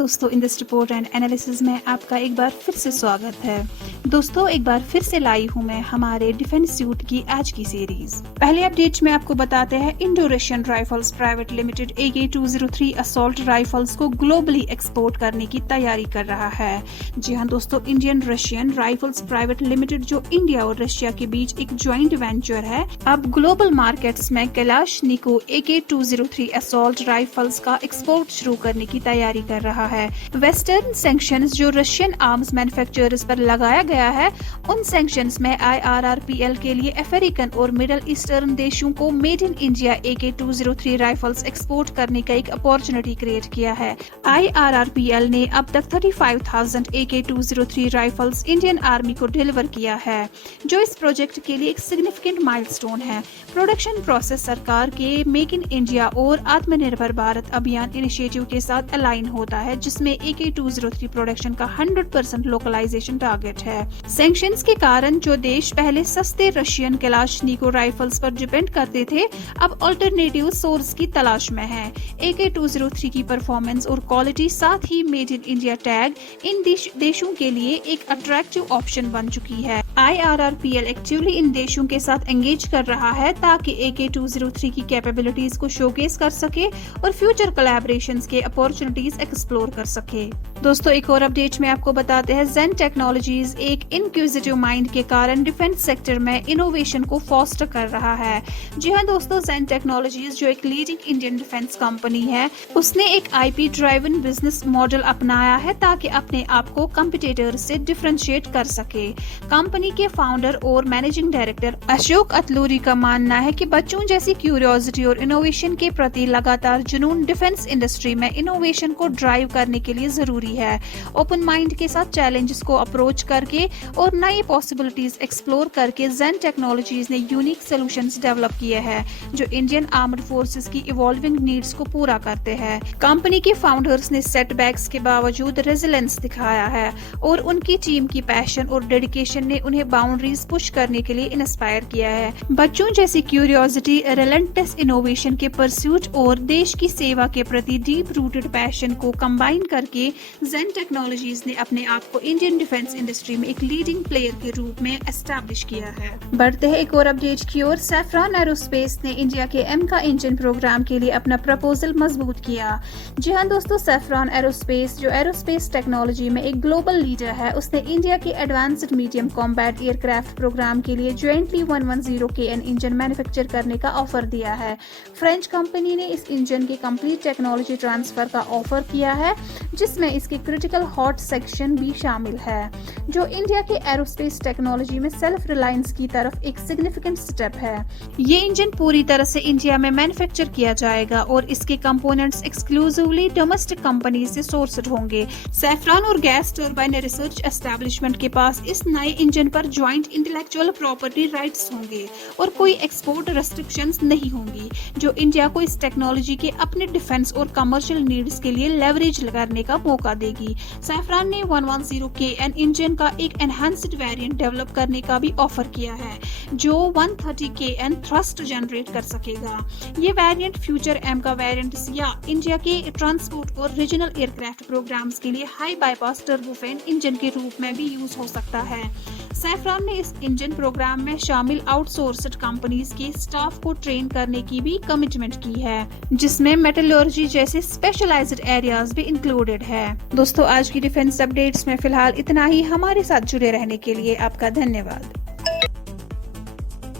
दोस्तों, in this report and analysis में आपका एक बार फिर से स्वागत है। दोस्तों, एक बार फिर से लाई हूँ मैं हमारे डिफेंस सूट की आज की सीरीज। पहले अपडेट में आपको बताते हैं Indo Russian rifles private limited AK-203 assault rifles को ग्लोबली एक्सपोर्ट करने की तैयारी कर रहा है। जी हाँ दोस्तों, Indian Russian rifles private limited जो इंडिया और रशिया के बीच एक ज्वाइंट वेंचर है, अब ग्लोबल मार्केट्स में कलाशनिकोव AK-203 असॉल्ट राइफल्स का एक्सपोर्ट शुरू करने की तैयारी कर रहा है। वेस्टर्न सैंक्शंस जो रशियन आर्म्स मैन्युफैक्चरर्स पर लगाया गया है, उन सैंक्शंस में IRRPL के लिए अफ्रीकन और मिडिल ईस्टर्न देशों को made in India AK-203 rifles export करने का एक अपॉर्चुनिटी क्रिएट किया है। IRRPL ने अब तक 35,000 AK-203 राइफल्स इंडियन आर्मी को डिलीवर किया है, जो इस प्रोजेक्ट के लिए एक सिग्निफिकेंट माइलस्टोन है। प्रोडक्शन प्रोसेस सरकार के मेक इन इंडिया और आत्मनिर्भर भारत अभियान इनिशिएटिव के साथ अलाइन होता है, जिसमें AK-203 प्रोडक्शन का 100% लोकलाइजेशन टारगेट है। सैंक्शंस के कारण जो देश पहले सस्ते रशियन कलाशनिकोव राइफल्स पर डिपेंड करते थे, अब अल्टरनेटिव सोर्स की तलाश में है। AK-203 की परफॉर्मेंस और क्वालिटी, साथ he made in India tag in देशों के लिए एक अट्रैक्टिव ऑप्शन बन चुकी है। IRRPL एक्टिवली इन देशों के साथ एंगेज कर रहा है ताकि AK-203 की कैपेबिलिटीज को शोकेस कर सके और फ्यूचर कोलैबोरेशंस के अपॉर्चुनिटीज एक्सप्लोर कर सके। दोस्तों, एक और अपडेट में आपको बताते हैं ज़ेन टेक्नोलॉजीज एक इनक्विजिटिव माइंड के कारण डिफेंस सेक्टर में इनोवेशन को फोस्टर कर रहा है। जी हाँ दोस्तों, ज़ेन टेक्नोलॉजीज जो एक लीडिंग इंडियन डिफेंस कंपनी है, उसने एक IP ड्राइवन बिजनेस मॉडल अपनाया है ताकि अपने आप को कंपटीटर से डिफरेंशिएट कर सके। कंपनी के फाउंडर और मैनेजिंग डायरेक्टर अशोक अतलूरी का मानना है कि बच्चों जैसी क्यूरियोसिटी और इनोवेशन के प्रति लगातार जुनून डिफेंस इंडस्ट्री में इनोवेशन को ड्राइव करने के लिए जरूरी है। ओपन माइंड के साथ चैलेंजेस को अप्रोच करके और नई पॉसिबिलिटीज एक्सप्लोर करके ज़ेन टेक्नोलॉजीज ने यूनिक सॉल्यूशंस डेवलप किए हैं जो इंडियन आर्म्ड फोर्सेस की इवॉल्विंग नीड्स को पूरा करते हैं। कंपनी के फाउंडर्स ने सेटबैक्स के बावजूद रेजिलेंस दिखाया है और उनकी टीम की पैशन और डेडिकेशन ने उन्हें बाउंड्रीज पुश करने के लिए इंस्पायर किया है। बच्चों जैसी क्यूरियोसिटी, रिलेंटलेस इनोवेशन के परस्यूट और देश की सेवा के प्रति डीप रूटेड पैशन को कंबाइन करके ज़ेन टेक्नोलॉजीज ने अपने आप को इंडियन डिफेंस इंडस्ट्री में एक लीडिंग प्लेयर के रूप में एस्टैब्लिश किया है। बढ़ते हैं एक और अपडेट की ओर। सैफ्रॉन एरोस्पेस ने इंडिया के MCA इंजन प्रोग्राम के लिए अपना प्रपोजल मजबूत किया। जी हाँ दोस्तों, सैफ्रॉन एरोस्पेस जो एरोस्पेस टेक्नोलॉजी में एक ग्लोबल लीडर है, उसने इंडिया के advanced medium combat aircraft programme के लिए ज्वाइंटली 110 KN इंजन मैन्युफैक्चर करने का ऑफर दिया है। फ्रेंच कंपनी ने इस इंजन के कंप्लीट टेक्नोलॉजी ट्रांसफर का ऑफर किया है, जिसमें इसके क्रिटिकल हॉट सेक्शन भी शामिल है, जो इंडिया के एरोस्पेस टेक्नोलॉजी में सेल्फ रिलायंस की तरफ एक सिग्निफिकेंट स्टेप है। ये इंजन पूरी तरह से इंडिया में मैन्युफैक्चर किया जाएगा और इसके कंपोनेंट्स एक्सक्लूसिवली डोमेस्टिक कंपनी से सोर्स्ड होंगे। सैफ्रॉन और गैस टर्बाइन रिसर्च एस्टेब्लिशमेंट के पास इस नए इंजन पर ज्वाइंट इंटेलेक्चुअल प्रॉपर्टी राइट्स होंगे और कोई एक्सपोर्ट रेस्ट्रिक्शंस नहीं होंगी, जो इंडिया को इस टेक्नोलॉजी के अपने डिफेंस और कमर्शियल नीड्स के लिए लेवरेज करने का मौका देगी। सैफ्रॉन ने 110 KN इंजन का एक एनहांस्ड वेरिएंट डेवलप करने का भी ऑफर किया है, जो 130 KN थ्रस्ट जनरेट कर सकेगा। ये वेरिएंट फ्यूचर MCA वेरिएंट्स या इंडिया के ट्रांसपोर्ट और रीजनल एयरक्राफ्ट प्रोग्राम्स के लिए हाई बाईपास टर्बोफैन इंजन के रूप में भी यूज हो सकता है। सैफ्रॉन ने इस इंजन प्रोग्राम में शामिल आउटसोर्स्ड कंपनीज के स्टाफ को ट्रेन करने की भी कमिटमेंट की है, जिसमें मेटलर्जी जैसे स्पेशलाइज्ड एरियाज भी इंक्लूडेड है। दोस्तों, आज की डिफेंस अपडेट्स में फिलहाल इतना ही। हमारे साथ जुड़े रहने के लिए आपका धन्यवाद।